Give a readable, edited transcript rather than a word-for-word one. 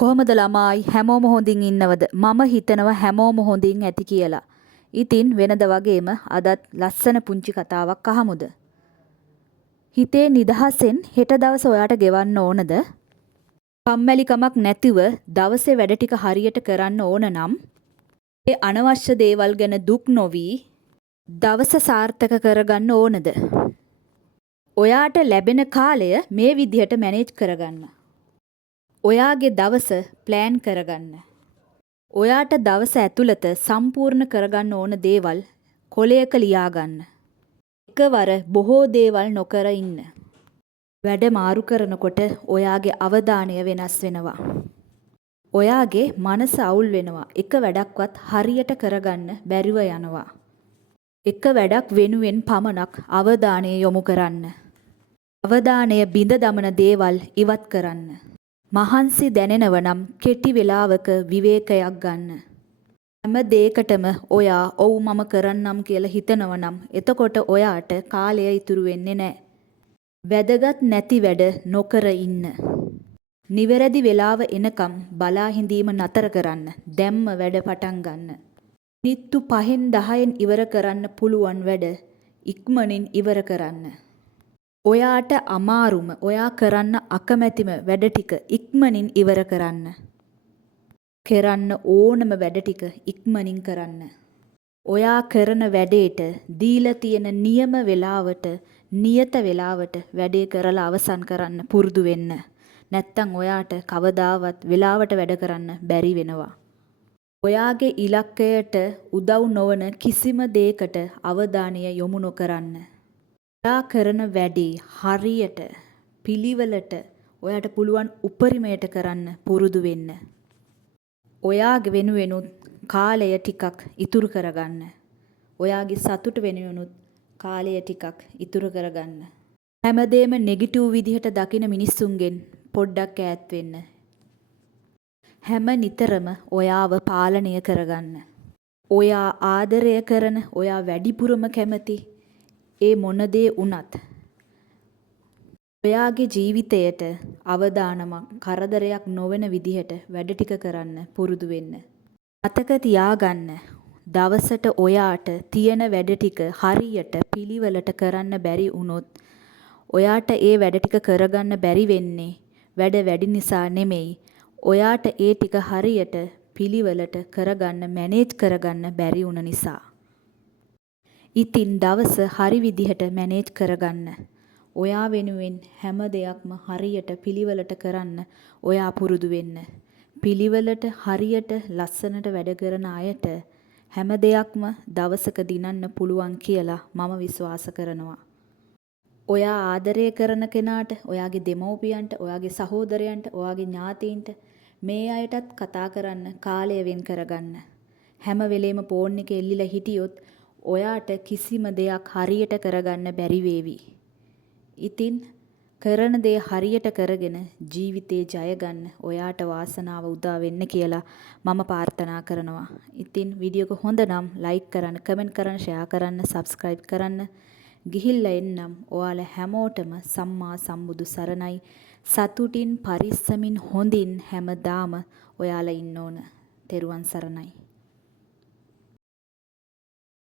කොහොමද ළමයි හැමෝම හොඳින් ඉන්නවද? මම හිතනවා හැමෝම හොඳින් ඇති කියලා. ඉතින් වෙනද වගේම අදත් ලස්සන පුංචි කතාවක් අහමුද? හිතේ නිදහසෙන් හෙට දවස ඔයාට ගෙවන්න ඕනද? කම්මැලිකමක් නැතිව දවසේ වැඩ ටික හරියට කරන්න ඕන නම් ඒ අනවශ්‍ය දේවල් ගැන දුක් නොවි දවස සාර්ථක කරගන්න ඕනද? ඔයාට ලැබෙන කාලය මේ විදිහට මැනේජ් කරගන්න. ඔයාගේ දවස ප්ලෑන් කරගන්න. ඔයාට දවස ඇතුළත සම්පූර්ණ කරගන්න ඕන දේවල් කොලයක ලියාගන්න. එකවර බොහෝ දේවල් නොකර ඉන්න. වැඩ මාරු කරනකොට ඔයාගේ අවධානය වෙනස් වෙනවා. ඔයාගේ මනස අවුල් වෙනවා. එක වැඩක්වත් හරියට කරගන්න බැරිව යනවා. එක වැඩක් වෙනුවෙන් පමණක් අවධානය යොමු කරන්න. අවධානය බිඳ දමන දේවල් ඉවත් කරන්න. මහන්සි දැනෙනව නම් කෙටි වෙලාවක විවේකයක් ගන්න. හැම දෙයකටම ඔයා ඔව් මම කරන්නම් කියලා හිතනව නම් එතකොට ඔයාට කාලය ඉතුරු වෙන්නේ නැහැ. වැදගත් නැති වැඩ නොකර ඉන්න. නිවැරදි වෙලාව එනකම් බලා හිඳීම නතර කරන්න. දැම්ම වැඩ පටන් ගන්න. මිනිත්තු 5න් 10න් ඉවර කරන්න පුළුවන් වැඩ ඉක්මනින් ඉවර කරන්න. ඔයාට අමාරුම ඔයා කරන්න අකමැතිම වැඩ ටික ඉක්මනින් ඉවර කරන්න. කරන්න ඕනම වැඩ ටික ඉක්මනින් කරන්න. ඔයා කරන වැඩේට දීලා තියෙන නියම වෙලාවට නියත වෙලාවට වැඩේ කරලා අවසන් කරන්න පුරුදු වෙන්න. නැත්තම් ඔයාට කවදාවත් වෙලාවට වැඩ කරන්න බැරි වෙනවා. ඔයාගේ ඉලක්කයට උදව් නොවන කිසිම දෙයකට අවධානය යොමු නොකරන්න. ඔයා කරන වැඩේ හරියට පිළිවෙලට ඔයාට පුළුවන් උපරිමයට කරන්න පුරුදු වෙන්න. ඔයාගේ වෙනුවෙනුත් කාලය ටිකක් ඉතුරු කරගන්න. ඔයාගේ සතුට වෙනුවෙනුත් කාලය ටිකක් ඉතුරු කරගන්න. හැමදේම නෙගටිව් විදිහට දකින මිනිස්සුන්ගෙන් පොඩ්ඩක් ඈත් වෙන්න. හැම නිතරම ඔයාව පාලනය කරගන්න. ඔයා ආදරය කරන, ඔයා වැඩිපුරම කැමති ඒ මොන දේ වුණත් ඔයාගේ ජීවිතයට අවදානමක් කරදරයක් නොවන විදිහට වැඩ ටික කරන්න පුරුදු වෙන්න. මතක තියාගන්න දවසට ඔයාට තියෙන වැඩ ටික හරියට පිළිවෙලට කරන්න බැරි වුණොත් ඔයාට ඒ වැඩ ටික කරගන්න බැරි වෙන්නේ වැඩ වැඩි නිසා නෙමෙයි. ඔයාට ඒ ටික හරියට පිළිවෙලට කරගන්න මැනේජ් කරගන්න බැරි වුණ නිසා. ඉතින් දවස හරි විදිහට මැනේජ් කරගන්න. ඔයා වෙනුවෙන් හැම දෙයක්ම හරියට පිළිවෙලට කරන්න ඔයා පුරුදු වෙන්න. පිළිවෙලට හරියට ලස්සනට වැඩ කරන අයට හැම දෙයක්ම දවසක දිනන්න පුළුවන් කියලා මම විශ්වාස කරනවා. ඔයා ආදරය කරන කෙනාට, ඔයාගේ දෙමව්පියන්ට, ඔයාගේ සහෝදරයන්ට, ඔයාගේ ඥාතීන්ට මේ අයටත් කතා කරන්න කාලය වෙන් කරගන්න. හැම වෙලේම ෆෝන් එකේ එල්ලිලා හිටියොත් ඔයාට කිසිම දෙයක් හරියට කරගන්න බැරි වේවි. ඉතින් කරන දේ හරියට කරගෙන ජීවිතේ ජය ගන්න ඔයාට වාසනාව උදා වෙන්න කියලා මම ප්‍රාර්ථනා කරනවා. ඉතින් වීඩියෝ එක හොඳ නම් ලයික් කරන්න, කමෙන්ට් කරන්න, ෂෙයා කරන්න, සබ්ස්ක්‍රයිබ් කරන්න. ගිහිල්ලා එන්නම්. ඔයාලා හැමෝටම සම්මා සම්බුදු සරණයි. සතුටින් පරිස්සමින් හොඳින් හැමදාම ඔයාලා ඉන්න ඕන. තෙරුවන් සරණයි.